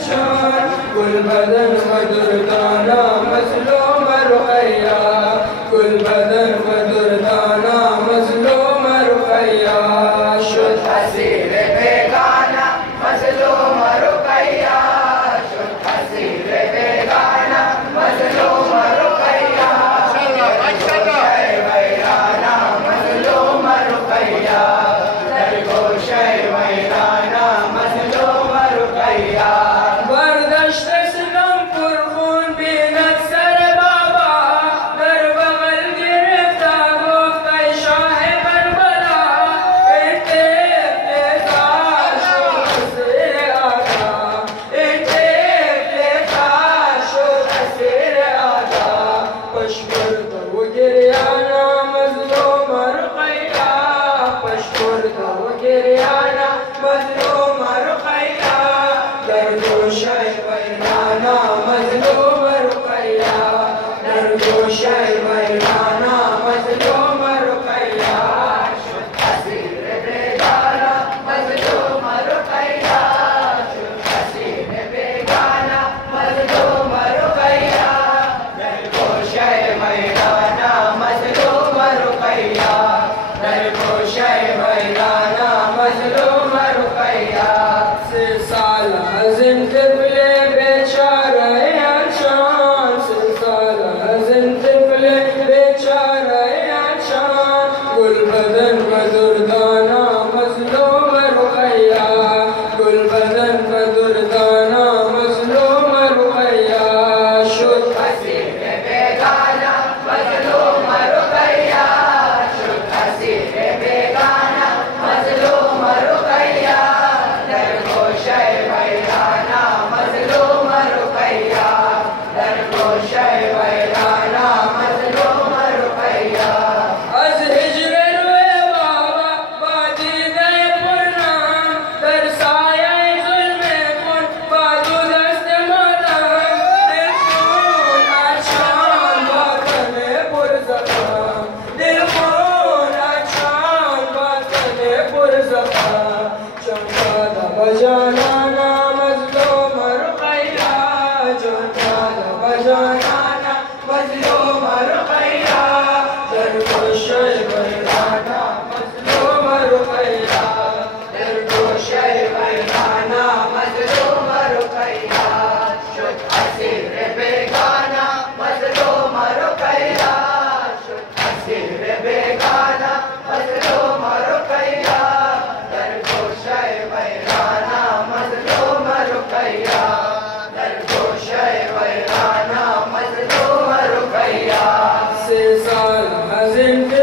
गुल बदन मधुरदाना मजलूम रुक़ैया, गुल बदन मधुरदाना मजलूम रुक़ैया, शुद्ध हसीर बेगाना मजलूम रुक़ैया, शुद्ध हसीर बेगाना मजलूम रुक़ैया, वैराना मजलूम रुक़ैया, दरगोशे वैराना मजलूम रुक़ैया, मजलूम रुक़ैया, दरगोशे वैराना मजलूम रुक़ैया, दरगोशे वैराना मजलूम रुक़ैया, शुद्ध हसीर बेगाना मजलूम रुक़ैया, शुद्ध हसीर बेगाना मजलूम रुक़ैया, दरगोशे वैराना मजलूम रुक़ैया, दरगोशे वैराना मजलूम रुक़ैया, से साला ज़िंदगिले बेचारे अचान, से साला ज़िंदगिले बेचारे अचान, गुल बदन मधुरदाना मजलूम रुक़ैया, गुल बदन मधुरदाना मजलूम रुक़ैया, शुद्ध हसीर बेगाना मजलूम रुक़ैया, शुद्ध हसीर बेगाना मजलूम रुक़ैया, दरगोशे वैराना मजलूम रुक़ैया, दरगोशे वैराना मजलूम रुक़ैया, अज़ हिज्र रुए बाबा बादीदे पुरनाम, दर साये ज़ुल्मे कुन बादू दस्त मदाम, दिल खून आशान बातने पुरज़बान, दिल खून आशान बातने पुरज़बान, चमकादा बजाना ना मजलूम रुक़ैया, चमकादा बजाना ना मजलूम रुक़ैया, दरगोशे वैराना मजलूम रुक़ैया, दरगोशे वैराना मजलूम रुक़ैया, शुद्ध हसीर बेगाना मजलूम रुक़ैया, शुद्ध हसीर बेगाना मजलूम रुक़ैया, दरगोशे वैराना मजलूम रुक़ैया, दरगोशे वैराना मजलूम रुक़ैया, से साला ज़िंदगी